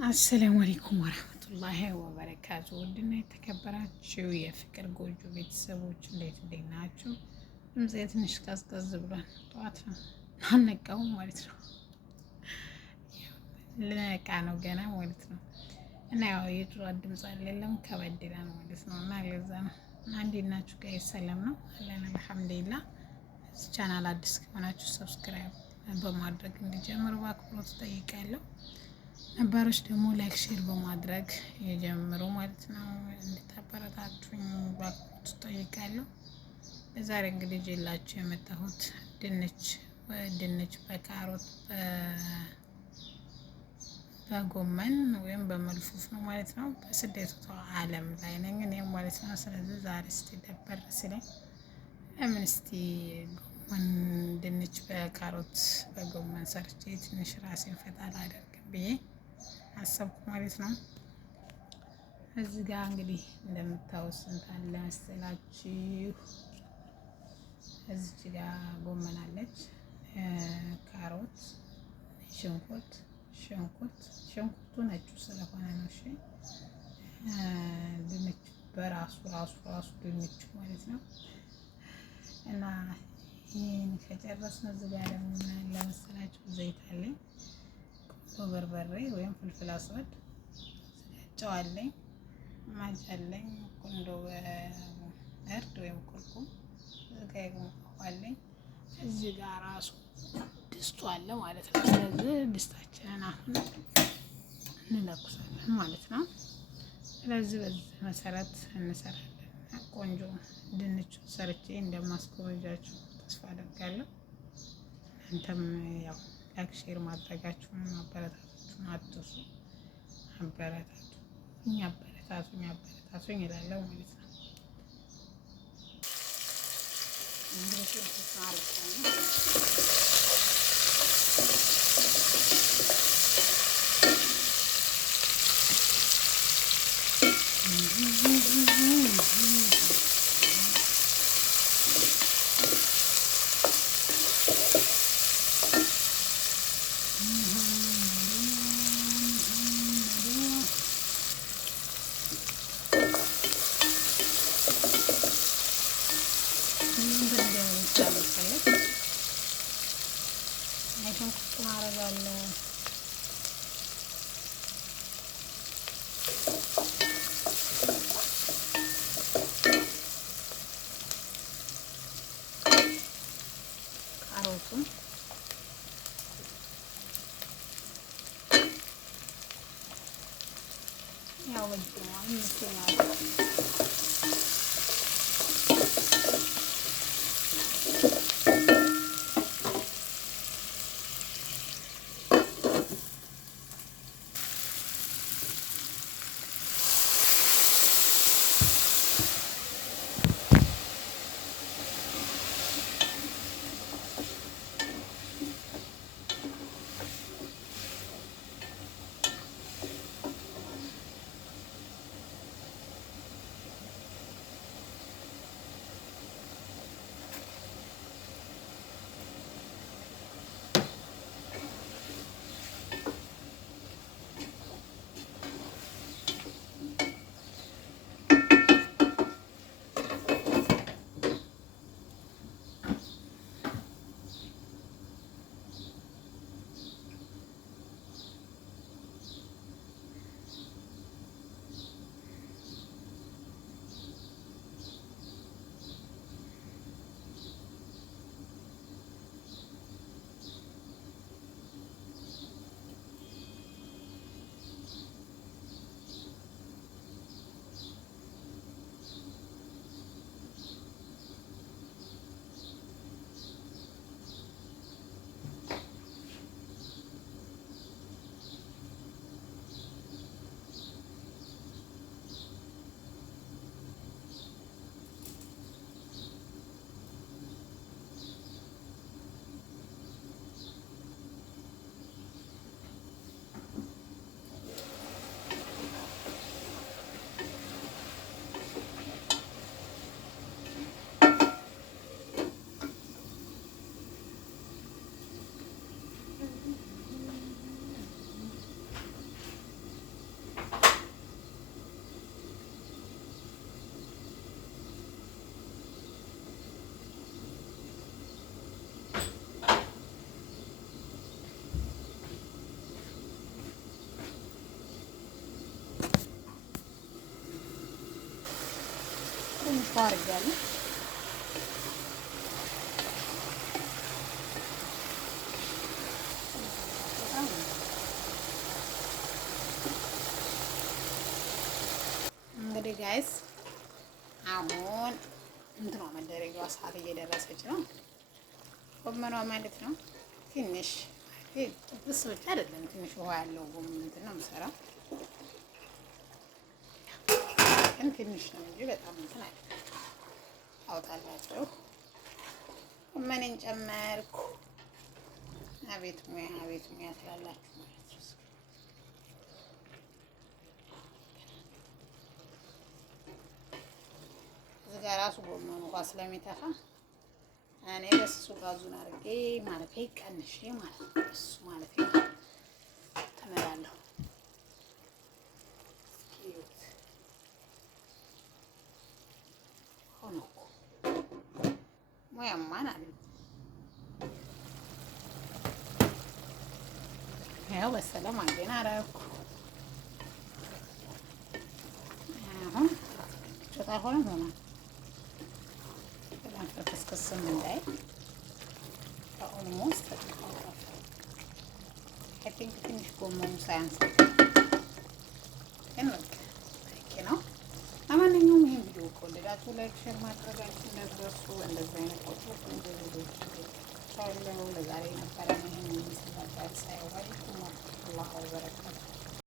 አሰላሙ አለይኩም ወራህመቱላሂ ወበረካቱ። ውድና የተከበራችሁ የፍቅር ጎጆ ቤተሰቦች እንዴት ናችሁ? ድምጼ ትንሽ ቀዝቀዝ ብሏል። ጠዋት ነው አልነቃውም ማለት ነው። ልነቃ ነው ገና ማለት ነው። እና ያው የጠዋት ድምጽ አይደለም ከበድ ይላል ማለት ነው። እና ለዛ ነው። እንዴት ናችሁ? ጋር ሰላም ነው አለን አልሐምዱሊላህ። ቻናል አዲስ ከሆናችሁ ሰብስክራይብ በማድረግ እንዲጀምሩ በአክብሮት እጠይቃለሁ። ነባሮች ደግሞ ላይክ ሼር በማድረግ የጀምሩ ማለት ነው። እንድታበረታቱኝ በአክብሮት እጠይቃለሁ። በዛሬ እንግዲህ ይዤላችሁ የመጣሁት ድንች በካሮት በጎመን ወይም በመልፉፍ ነው ማለት ነው። በስደቱ ዓለም ላይ ነኝ እኔ ማለት ነው። ስለዚህ ዛሬ እስቲ ደበር ስለኝ ለምን እስቲ ድንች በካሮት በጎመን ሰርቼ ትንሽ ራሴን ፈታ ላደርግ ብዬ አሰብኩ ማለት ነው። እዚህ ጋር እንግዲህ እንደምታዩት ስንት አለ መሰላችሁ? እዚህ ጋር ጎመን አለች፣ ካሮት፣ ሽንኩርቱ ነጩ ስለሆነ ነው። እሺ ድንች በራሱ ራሱ ድንቹ ማለት ነው። እና ይህን ከጨረስን እዚህ ጋር ደግሞ ምን አለ መሰላችሁ? ዘይት አለኝ፣ በርበሬ ወይም ፍልፍል አስወድ፣ ጨው አለኝ፣ ማጅ አለኝ፣ ቁንዶ በእርድ ወይም ኩርኩም፣ እዚህ ጋር አለኝ። እዚህ ጋር ራሱ ድስቱ አለ ማለት ነው። ስለዚህ ድስታችንን አሁን እንለኩሳለን ማለት ነው። ስለዚህ በዚህ መሰረት እንሰራለን። ቆንጆ ድንች ሰርቼ እንደማስጎበዣችሁ ተስፋ አደርጋለሁ። እናንተም ያው ላይክ ሼር ማድረጋችሁን ማበረታቱን አትርሱ። አበረታቱኝ እላለሁ ማለት ነው። ካሮቱን ያው አድርጋለሁ። እንግዲህ ጋይስ አሁን እንትኗ መደረጊያዋ ሰዓት እየደረሰች ነው። ጎመኗ ማለት ነው። ትንሽ ጥብስ ብቻ አይደለም፣ ትንሽ ውሃ ያለው ጎመን እንትን ነው የምሰራው፣ ግን ትንሽ ነው እንጂ በጣም እንትን አይደለም። አውጣላችሁ። ጎመኔን ጨመርኩ። አቤት ሙያ ትላላችሁ ማለት ነው። እዚህ ጋር ራሱ ጎመኑ ውሃ ስለሚተፋ እኔ በሱ ጋዙን አድርጌ ማለት ቀንሼ ማለት ነው። እሱ ማለት ነው ተመላለሁ ሆኖ ሙያማን አለ። ያው በሰለም አንዴና አደረኩ። አሁን ጮታ ሆነ ፍስክስም እንዳይ ኦልሞስት አይ ቲንክ ትንሽ ጎመኑ ሳያንስ ግን በቃ ነው። ለማንኛውም ይሄን ቪዲዮ ከወደዳችሁ ላይክ፣ ሼር ማድረጋችሁ እንዳትረሱ። እንደዚህ አይነት ፎቶዎች እንደዚህ ቻው። ለዛሬ ነበረ ይሄን የሚመስል ነበር። ሰላም አለይኩም ወራህመቱላሂ ወበረካቱሁ።